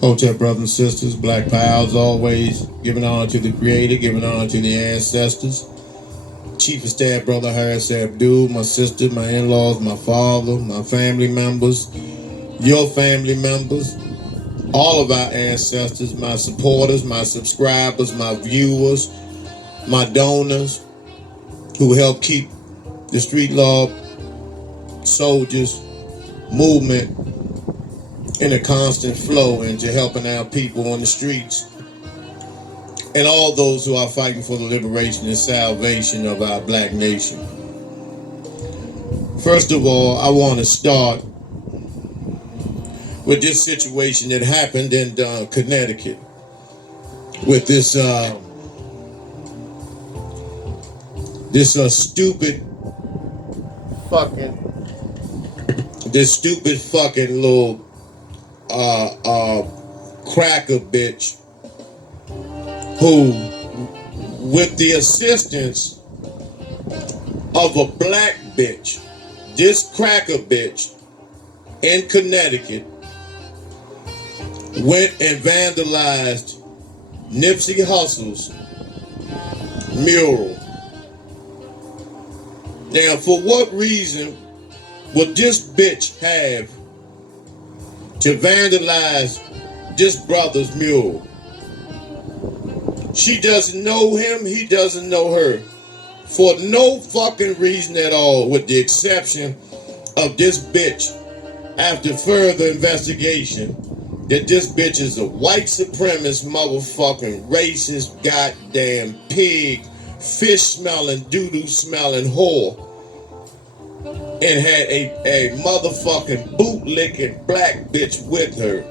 Hotep brothers and sisters, black pals, always giving honor to the creator, giving honor to the ancestors. Chief of Staff Brother Harris Abdul, my sister, my in-laws, my father, my family members, your family members, all of our ancestors, my supporters, my subscribers, my viewers, my donors who help keep the street law soldiers movement in a constant flow into helping our people on the streets, and all those who are fighting for the liberation and salvation of our black nation. First of all, I want to start with this situation that happened in Connecticut with this stupid fucking little cracker bitch who, with the assistance of a black bitch, this cracker bitch in Connecticut went and vandalized Nipsey Hussle's mural. Now, for what reason would this bitch have to vandalize this brother's mural? She doesn't know him, he doesn't know her. For no fucking reason at all, with the exception of this bitch, after further investigation, that this bitch is a white supremacist, motherfucking racist, goddamn pig, fish smelling, doo-doo smelling whore, and had a motherfucking boot-licking black bitch with her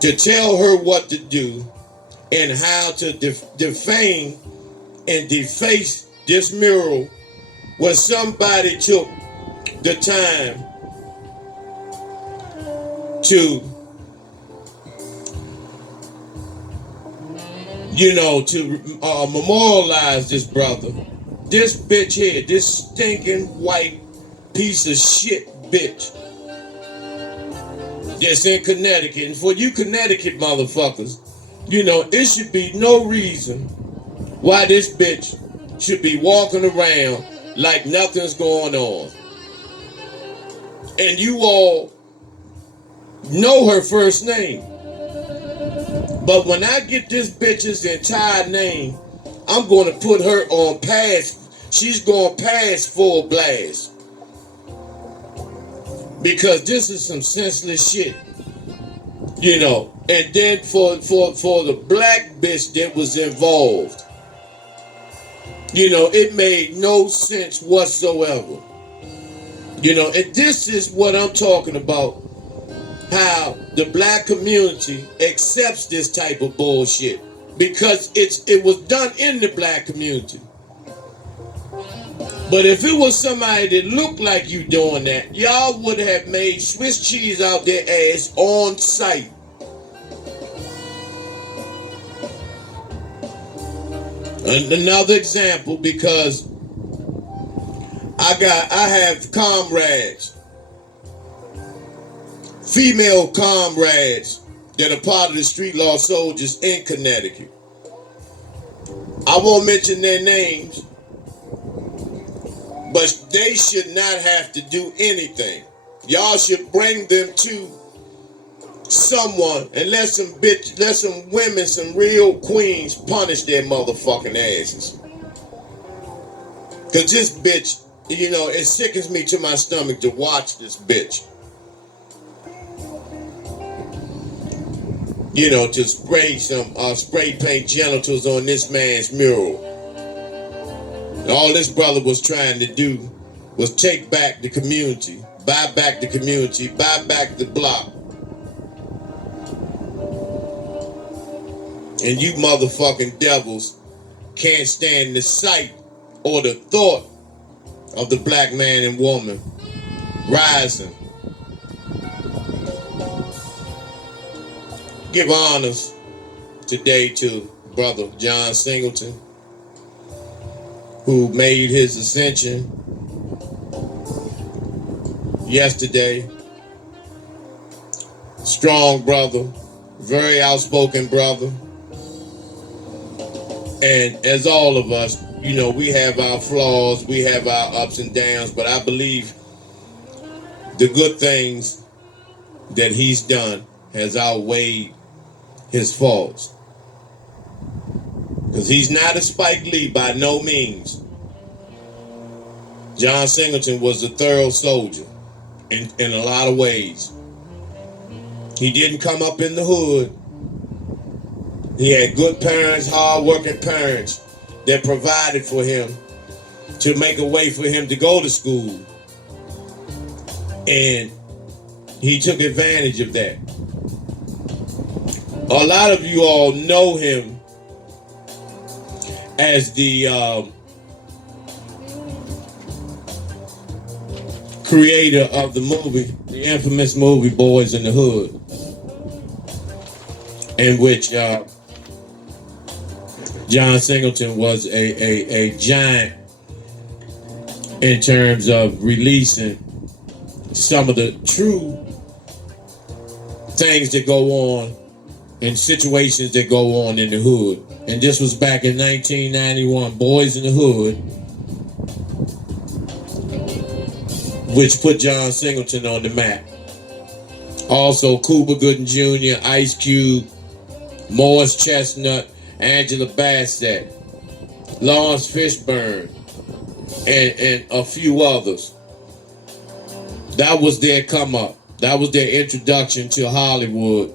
to tell her what to do and how to defame and deface this mural, when somebody took the time to, memorialize this brother. This bitch here, this stinking white piece of shit bitch that's in Connecticut. And for you Connecticut motherfuckers, it should be no reason why this bitch should be walking around like nothing's going on. And you all know her first name. But when I get this bitch's entire name, I'm going to put her on pass. She's going to pass full blast. Because this is some senseless shit. And then for the black bitch that was involved, it made no sense whatsoever. And this is what I'm talking about. How the black community accepts this type of bullshit. Because it was done in the black community. But if it was somebody that looked like you doing that, y'all would have made Swiss cheese out their ass on sight. And another example, because I have comrades, female comrades that are part of the street law soldiers in Connecticut. I won't mention their names, but they should not have to do anything. Y'all should bring them to someone and let some women, some real queens punish their motherfucking asses. Cause this bitch, it sickens me to my stomach to watch this bitch. To spray some spray paint genitals on this man's mural. And all this brother was trying to do was take back the community, buy back the community, buy back the block. And you motherfucking devils can't stand the sight or the thought of the black man and woman rising. Give honors today to Brother John Singleton, who made his ascension yesterday strong brother, very outspoken brother. And as all of us, you know, we have our flaws, we have our ups and downs, but I believe the good things that he's done has outweighed his faults. Because he's not a Spike Lee by no means. John Singleton was a thorough soldier in a lot of ways. He didn't come up in the hood. He had good parents, hard-working parents that provided for him to make a way for him to go to school. And he took advantage of that. A lot of you all know him as the creator of the movie, the infamous movie Boys in the Hood, in which John Singleton was a giant in terms of releasing some of the true things that go on and situations that go on in the hood. And this was back in 1991, Boys in the Hood, which put John Singleton on the map. Also, Cuba Gooding Jr., Ice Cube, Morris Chestnut, Angela Bassett, Lawrence Fishburne, and a few others. That was their come up. That was their introduction to Hollywood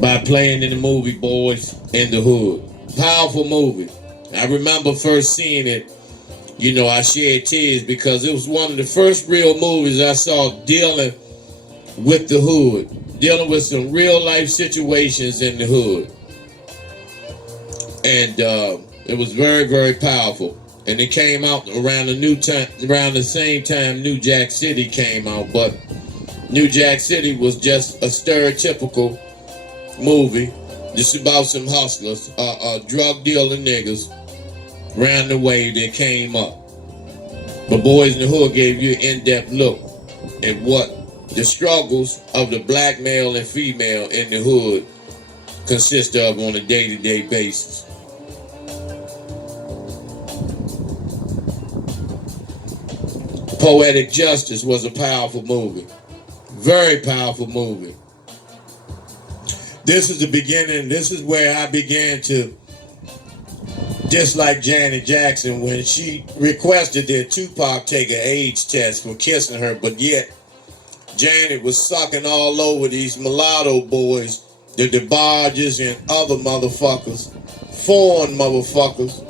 by playing in the movie Boys in the Hood. Powerful movie. I remember first seeing it, you know, I shed tears because it was one of the first real movies I saw dealing with the hood, dealing with some real life situations in the hood. And it was very, very powerful. And it came out around the same time New Jack City came out. But New Jack City was just a stereotypical movie, just about some hustlers, drug dealing niggas around the way that came up. But Boys in the Hood gave you an in-depth look at what the struggles of the black male and female in the hood consist of on a day-to-day basis. Poetic Justice was a powerful movie. Very powerful movie. This is the beginning. This is where I began to dislike Janet Jackson when she requested that Tupac take an AIDS test for kissing her, but yet Janet was sucking all over these mulatto boys, the DeBarges and other motherfuckers, foreign motherfuckers,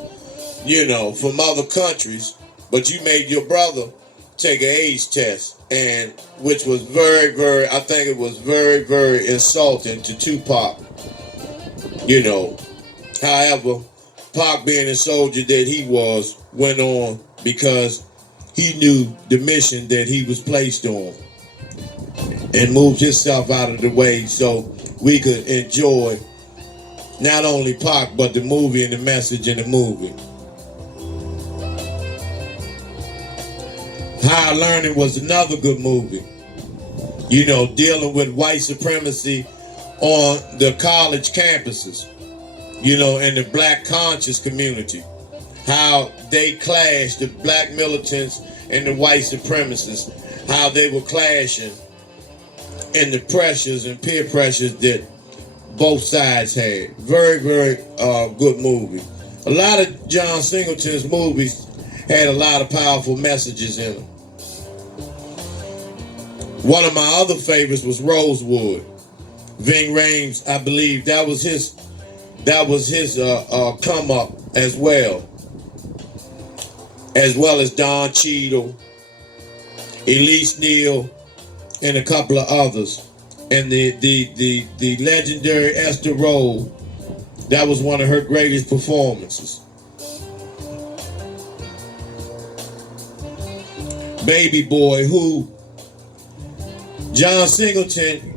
you know, from other countries, but you made your brother take an AIDS test, and which was very, very, I think it was very, very insulting to Tupac, you know. However, Pac, being a soldier that he was, went on because he knew the mission that he was placed on and moved himself out of the way so we could enjoy not only Pac, but the movie and the message in the movie. Higher Learning was another good movie, you know, dealing with white supremacy on the college campuses, you know, in the black conscious community, how they clashed, the black militants and the white supremacists, how they were clashing, and the pressures and peer pressures that both sides had. Very, very good movie. A lot of John Singleton's movies had a lot of powerful messages in them. One of my other favorites was Rosewood. Ving Rhames, I believe that was his come up as well as Don Cheadle, Elise Neal, and a couple of others. And the legendary Esther Rolle, that was one of her greatest performances. Baby Boy, who John Singleton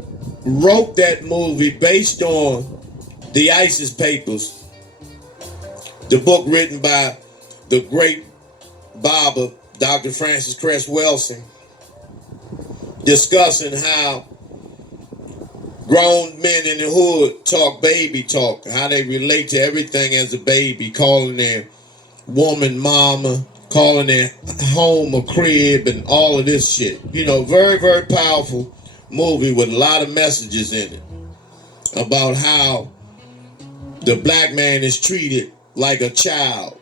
wrote that movie based on the ISIS Papers, the book written by the great barber, Dr. Francis Cress Welsing, discussing how grown men in the hood talk baby talk, how they relate to everything as a baby, calling their woman mama, calling their home a crib, and all of this shit. You know, very, very powerful movie with a lot of messages in it about how the black man is treated like a child,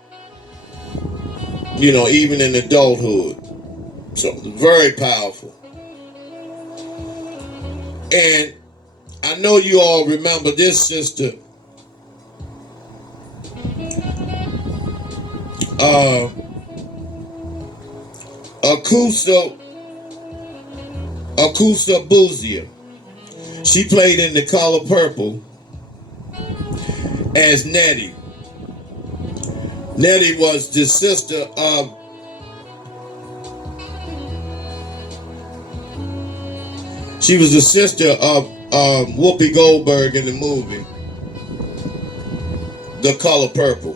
you know, even in adulthood. So, very powerful. And I know you all remember this sister, Akusa Buzia. She played in The Color Purple as Nettie. Nettie was the sister of Whoopi Goldberg in the movie The Color Purple.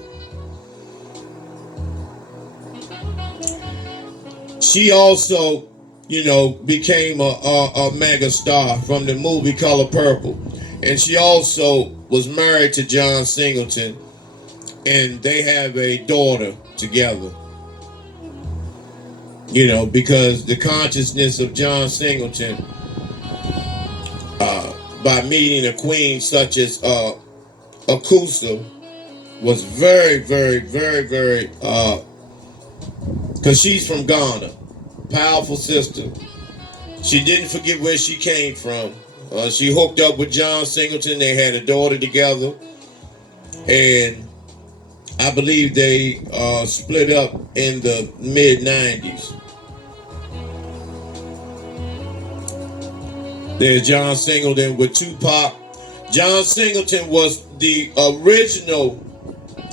She also, you know, became a mega star from the movie Color Purple. And she also was married to John Singleton, and they have a daughter together. You know, because the consciousness of John Singleton, by meeting a queen such as Akusa, was very, very, very, very, because she's from Ghana, powerful sister. She didn't forget where she came from. She hooked up with John Singleton. They had a daughter together, and I believe they split up in the mid-90s. There's John Singleton with Tupac. John Singleton was the original,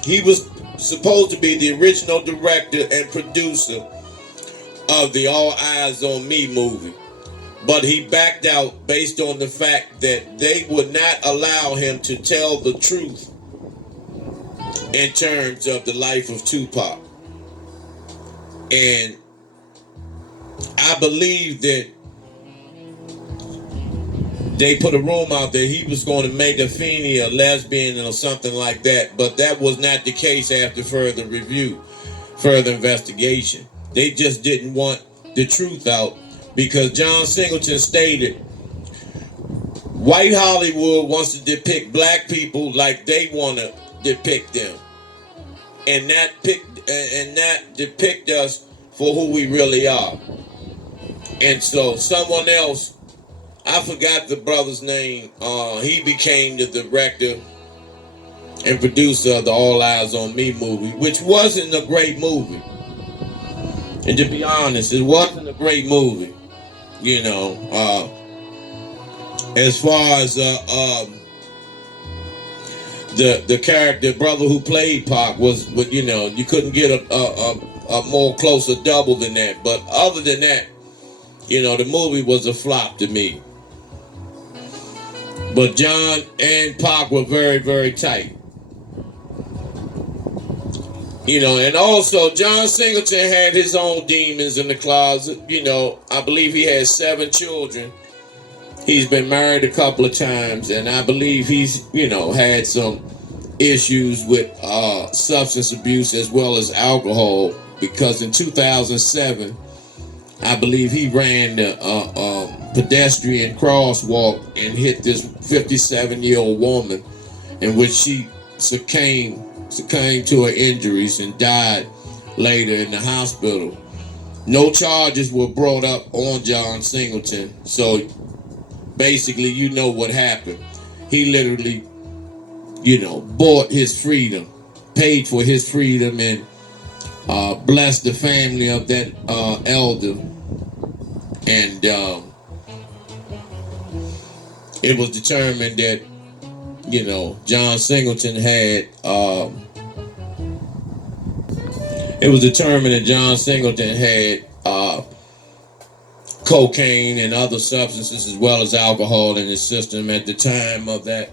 he was supposed to be the original director and producer of the All Eyes on Me movie. But he backed out based on the fact that they would not allow him to tell the truth in terms of the life of Tupac. And I believe that they put a rumor out that he was going to make Afeni a lesbian or something like that, but that was not the case after further review, further investigation. They just didn't want the truth out because John Singleton stated, white Hollywood wants to depict black people like they want to depict them, and not depict us for who we really are. And so someone else, I forgot the brother's name, he became the director and producer of the All Eyes on Me movie, which wasn't a great movie. And to be honest, it wasn't a great movie. You know, as far as the character, brother who played Pac was, you know, you couldn't get a more closer double than that. But other than that, you know, the movie was a flop to me. But John and Pac were very, very tight. You know, and also John Singleton had his own demons in the closet. You know, I believe he had 7 children. He's been married a couple of times, and I believe he's, you know, had some issues with substance abuse as well as alcohol, because in 2007, I believe he ran the pedestrian crosswalk and hit this 57-year-old woman, in which she succumbed to her injuries and died later in the hospital. No charges were brought up on John Singleton, so basically, you know what happened. He literally, you know, bought his freedom, paid for his freedom, and blessed the family of that elder. And it was determined that, you know, John Singleton had, cocaine and other substances as well as alcohol in his system at the time of that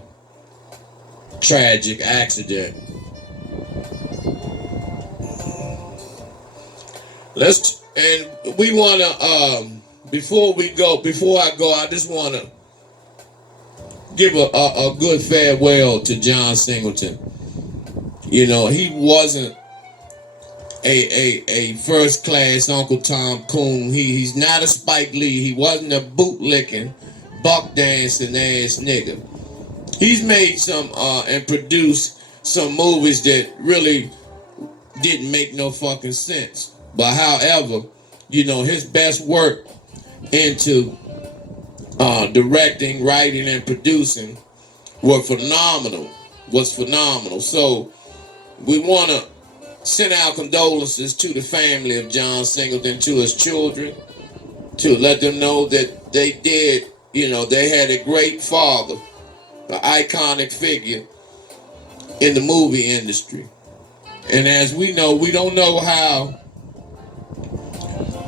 tragic accident. We want to before I go, I just want to give a good farewell to John Singleton. You know, he wasn't a first class Uncle Tom Coon. He's not a Spike Lee. He wasn't a bootlicking, buck dancing ass nigga. He's made some and produced some movies that really didn't make no fucking sense. But however, you know, his best work into directing, writing, and producing was phenomenal. So we want to send our condolences to the family of John Singleton, to his children, to let them know that they did, you know, they had a great father, an iconic figure in the movie industry. And as we know, we don't know how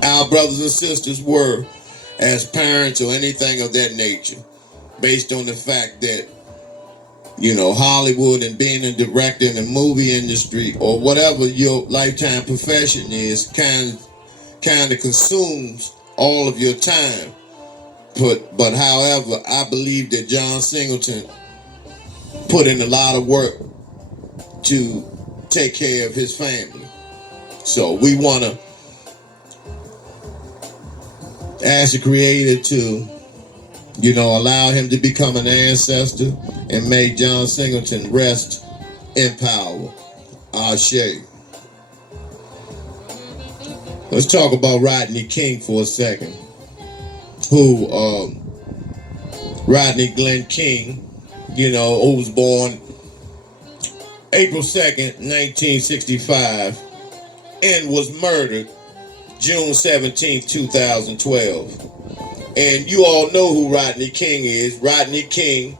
our brothers and sisters were as parents or anything of that nature, based on the fact that, you know, Hollywood and being a director in the movie industry or whatever your lifetime profession is kind of consumes all of your time. But however, I believe that John Singleton put in a lot of work to take care of his family. So we want to ask the Creator to, you know, allow him to become an ancestor and may John Singleton rest in power. Ashe. Let's talk about Rodney King for a second. Rodney Glenn King, you know, who was born April 2nd, 1965, and was murdered June 17th, 2012. And you all know who Rodney King is. Rodney King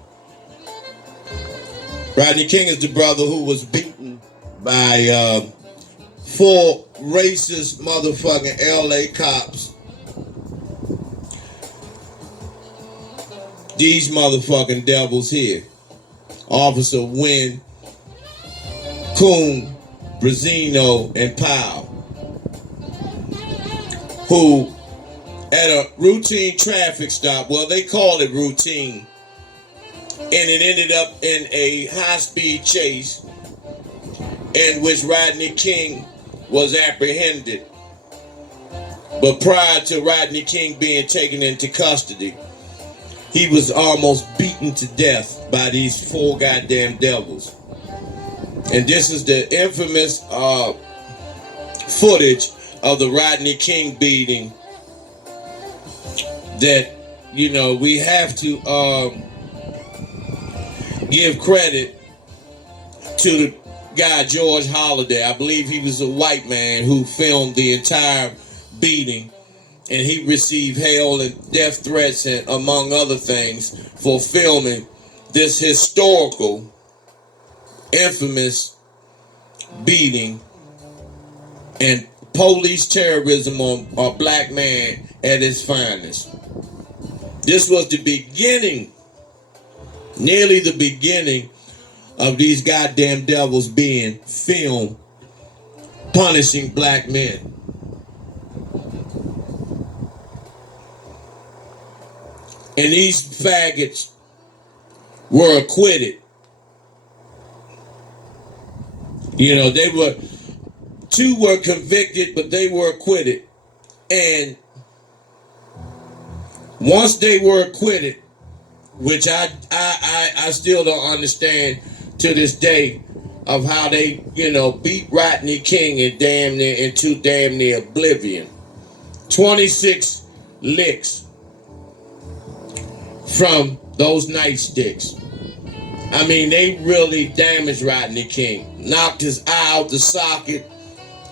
is the brother who was beaten by 4 racist motherfucking LA cops. These motherfucking devils here. Officer Wynn, Coon, Brazino, and Powell, who at a routine traffic stop, well, they call it routine, and it ended up in a high-speed chase in which Rodney King was apprehended. But prior to Rodney King being taken into custody, he was almost beaten to death by these 4 goddamn devils. And this is the infamous footage of the Rodney King beating that, you know, we have to give credit to the guy George Holliday. I believe he was a white man who filmed the entire beating, and he received hell and death threats, and among other things, for filming this historical, infamous beating and police terrorism on a black man at his finest. This was the beginning, nearly the beginning, of these goddamn devils being filmed punishing black men. And these faggots were acquitted. You know, 2 were convicted, but they were acquitted. And once they were acquitted, which I still don't understand to this day, of how they, you know, beat Rodney King and into damn near oblivion. 26 licks from those nightsticks. I mean, they really damaged Rodney King. Knocked his eye out the socket.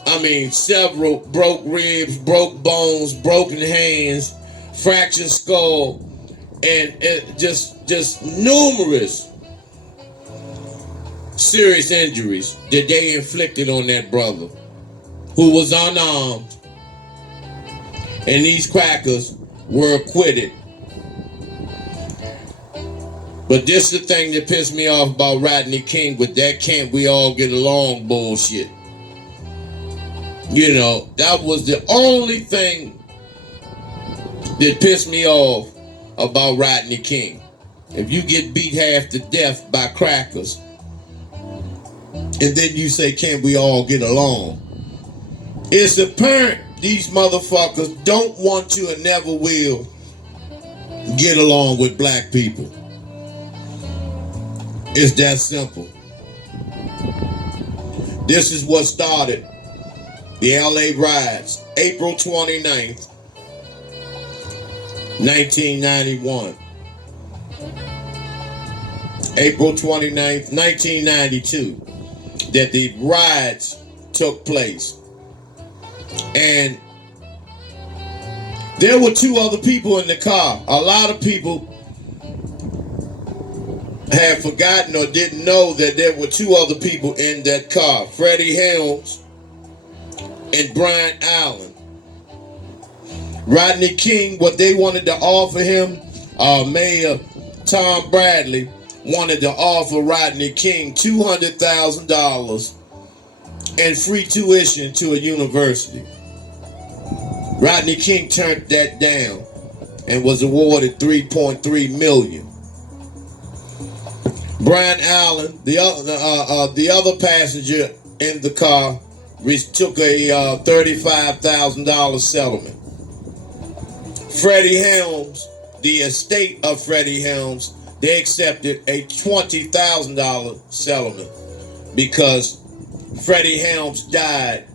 I mean, several broke ribs, broke bones, broken hands, fractured skull, and just numerous serious injuries that they inflicted on that brother who was unarmed. And these crackers were acquitted. But this is the thing that pissed me off about Rodney King with that "can't we all get along" bullshit. You know, that was the only thing that pissed me off about Rodney King. If you get beat half to death by crackers, and then you say, "Can we all get along?" It's apparent these motherfuckers don't want to and never will get along with black people. It's that simple. This is what started the LA riots, April 29th, 1991. April 29th, 1992, that the riots took place. And there were two other people in the car. A lot of people had forgotten or didn't know that there were two other people in that car, Freddie Helms and Brian Allen. Rodney King, what they wanted to offer him, Mayor Tom Bradley wanted to offer Rodney King $200,000 and free tuition to a university. Rodney King turned that down and was awarded $3.3 million. Brian Allen, the other passenger in the car, took a $35,000 settlement. Freddie Helms, the estate of Freddie Helms, they accepted a $20,000 settlement because Freddie Helms died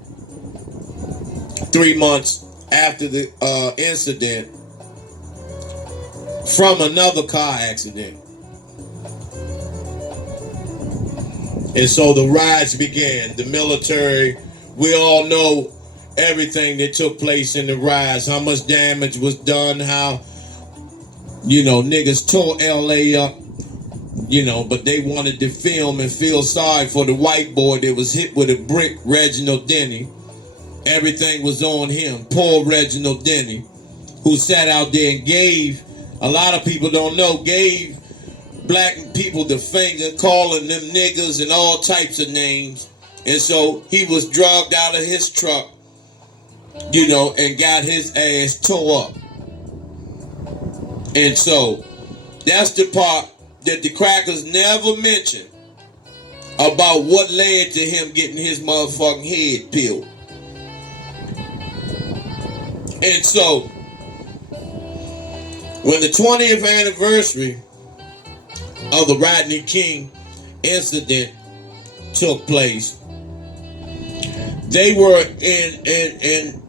3 months after the incident from another car accident. And so the riots began. The military, we all know everything that took place in the riots, how much damage was done, how, niggas tore LA up, but they wanted to film and feel sorry for the white boy that was hit with a brick, Reginald Denny. Everything was on him. Poor Reginald Denny, who sat out there and gave, a lot of people don't know, gave black people the finger, calling them niggas and all types of names. And so he was drugged out of his truck, and got his ass tore up. And so that's the part that the crackers never mentioned about what led to him getting his motherfucking head peeled. And so when the 20th anniversary of the Rodney King incident took place, they were in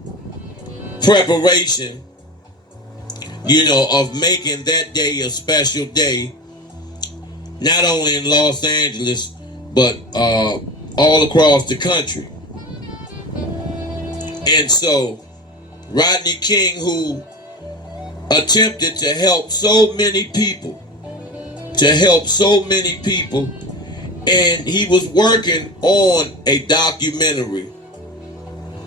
preparation, of making that day a special day, not only in Los Angeles, but all across the country. And so Rodney King, who attempted to help so many people, and he was working on a documentary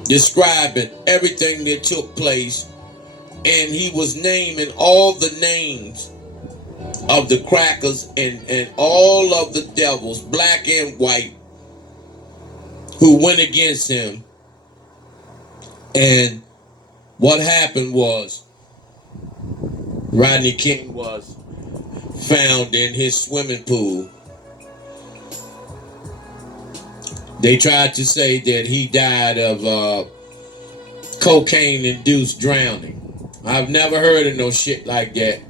describing everything that took place, and he was naming all the names of the crackers and all of the devils, black and white, who went against him. And what happened was Rodney King was found in his swimming pool. They tried to say that he died of cocaine-induced drowning. I've never heard of no shit like that.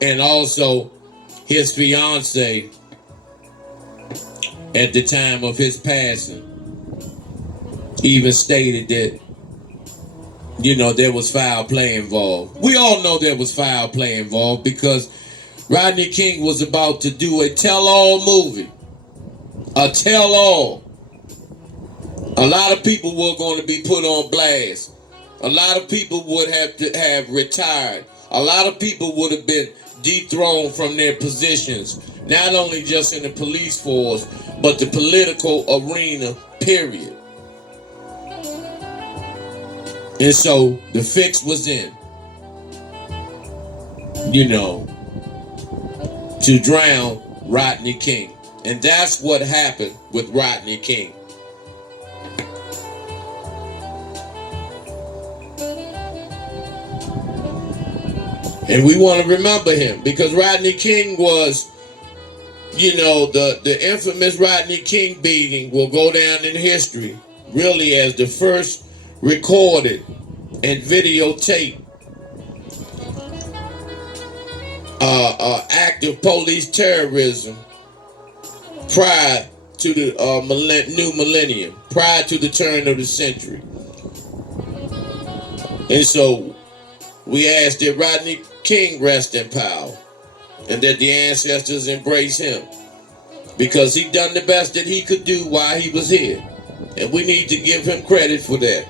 And also his fiance at the time of his passing even stated that, there was foul play involved. We all know there was foul play involved because Rodney King was about to do a tell-all movie. A tell-all. A lot of people were going to be put on blast. A lot of people would have to have retired. A lot of people would have been dethroned from their positions, not only just in the police force, but the political arena, period. And so the fix was in, to drown Rodney King. And that's what happened with Rodney King. And we want to remember him because Rodney King was, the infamous Rodney King beating will go down in history really as the first recorded and videotaped act of police terrorism prior to the new millennium, prior to the turn of the century. And so we ask that Rodney King rest in power and that the ancestors embrace him because he done the best that he could do while he was here. And we need to give him credit for that.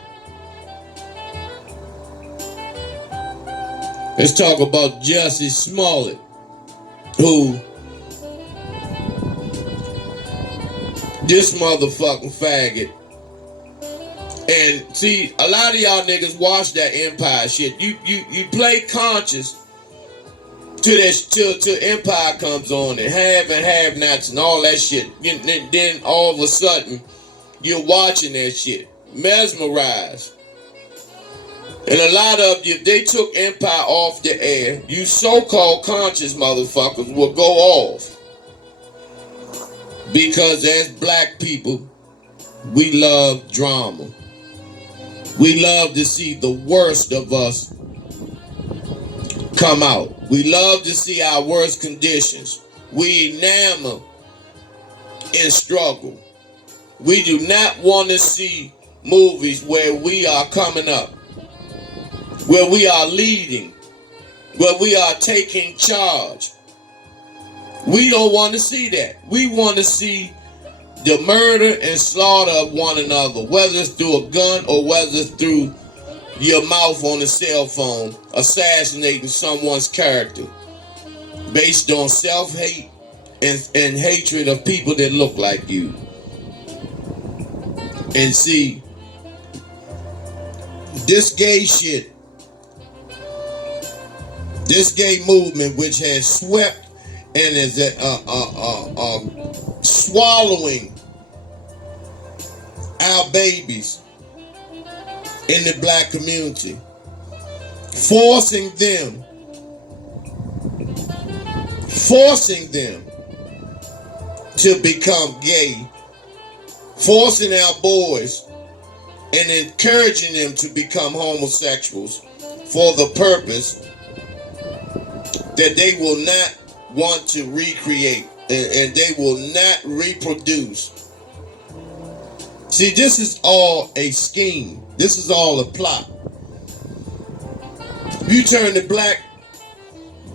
Let's talk about Jussie Smollett, who this motherfucking faggot. And see, a lot of y'all niggas watch that Empire shit. You play conscious till Empire comes on and have nots and all that shit. And then all of a sudden you're watching that shit, mesmerized. And a lot of you, if they took Empire off the air, you so-called conscious motherfuckers will go off. Because as black people, we love drama. We love to see the worst of us come out. We love to see our worst conditions. We enamor in struggle. We do not want to see movies where we are coming up, where we are leading, where we are taking charge. We don't want to see that. We want to see the murder and slaughter of one another, whether it's through a gun or whether it's through your mouth on a cell phone, assassinating someone's character based on self-hate and hatred of people that look like you. And see, this gay shit, this gay movement, which has swept and is swallowing our babies in the black community, forcing them to become gay, forcing our boys and encouraging them to become homosexuals for the purpose that they will not want to recreate and they will not reproduce. See, this is all a scheme. This is all a plot. If you turn the black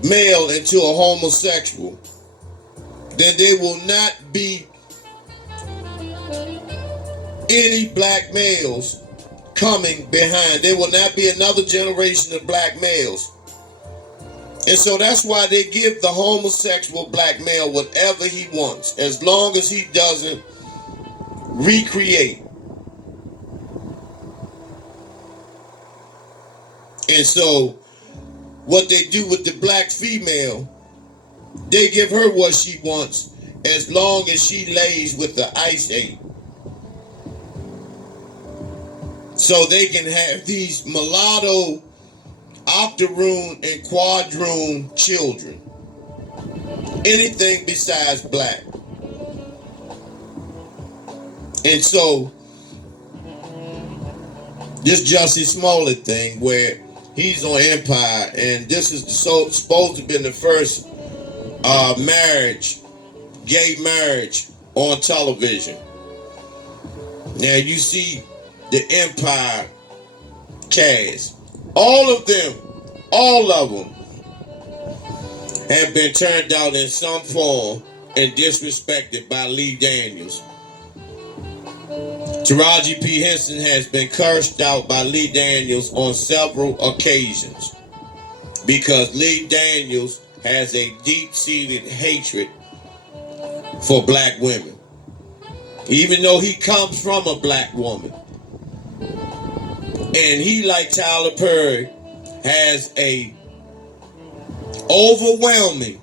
male into a homosexual, then there will not be any black males coming behind. There will not be another generation of black males. And so that's why they give the homosexual black male whatever he wants, as long as he doesn't recreate. And so what they do with the black female, they give her what she wants as long as she lays with the Ice Age. So they can have these mulatto, octoroon, and quadroon children. Anything besides black. And so this Jussie Smollett thing where he's on Empire, and this is supposed to have been the first gay marriage on television. Now you see the Empire cast. All of them have been turned out in some form and disrespected by Lee Daniels. Taraji P. Henson has been cursed out by Lee Daniels on several occasions because Lee Daniels has a deep-seated hatred for black women, even though he comes from a black woman. And he, like Tyler Perry, has a overwhelming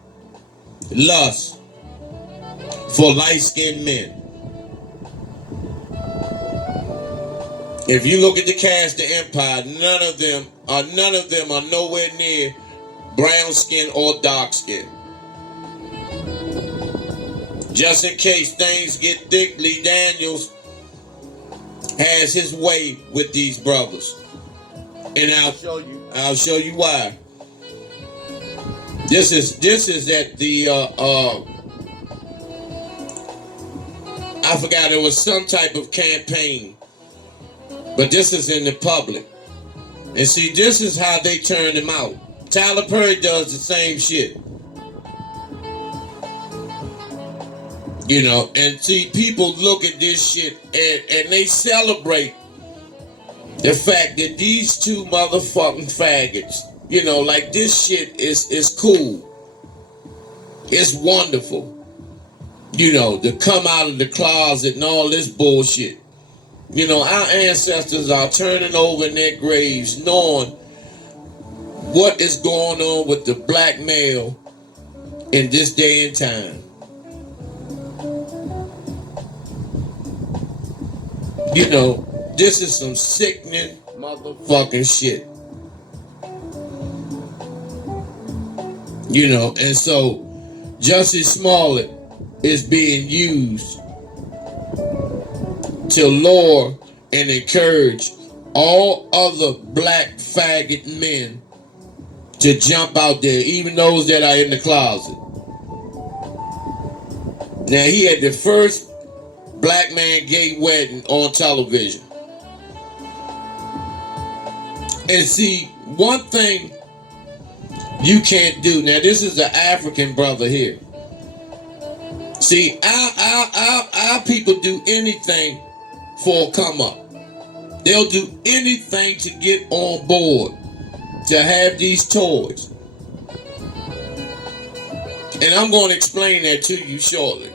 lust for light-skinned men. If you look at the cast of Empire, none of them are nowhere near brown skin or dark skin. Just in case things get thick, Lee Daniels has his way with these brothers. And I'll show you why. This is at the I forgot, it was some type of campaign. But this is in the public. And see, this is how they turn him out. Tyler Perry does the same shit. You know, and see, people look at this shit and they celebrate the fact that these two motherfucking faggots, you know, like this shit is cool. It's wonderful. You know, to come out of the closet and all this bullshit. You know, our ancestors are turning over in their graves knowing what is going on with the black male in this day and time. You know, this is some sickening motherfucking shit. You know, and so Jussie Smollett is being used to lure and encourage all other black faggot men to jump out there, even those that are in the closet. Now, he had the first black man gay wedding on television. And see, one thing you can't do. Now, this is an African brother here. See, our people do anything for a come up. They'll do anything to get on board, to have these toys. And I'm going to explain that to you shortly.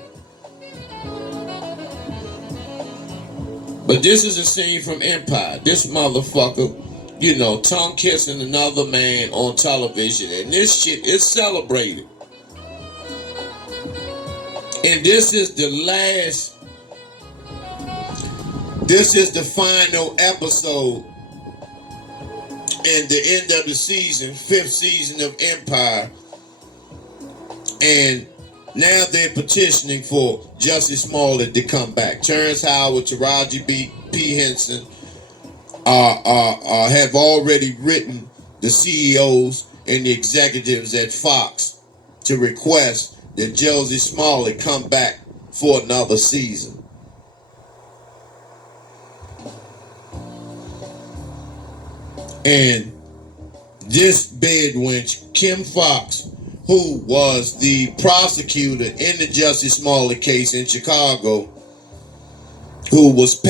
But this is a scene from Empire. This motherfucker, you know, tongue kissing another man on television. And this shit is celebrated. And this is the final episode in the end of the season, 5th season of Empire. And now they're petitioning for Jussie Smollett to come back. Terrence Howard, Taraji P. Henson have already written the CEOs and the executives at Fox to request that Jussie Smollett come back for another season. And this bed wench, Kim Fox, who was the prosecutor in the Jussie Smollett case in Chicago, who was paid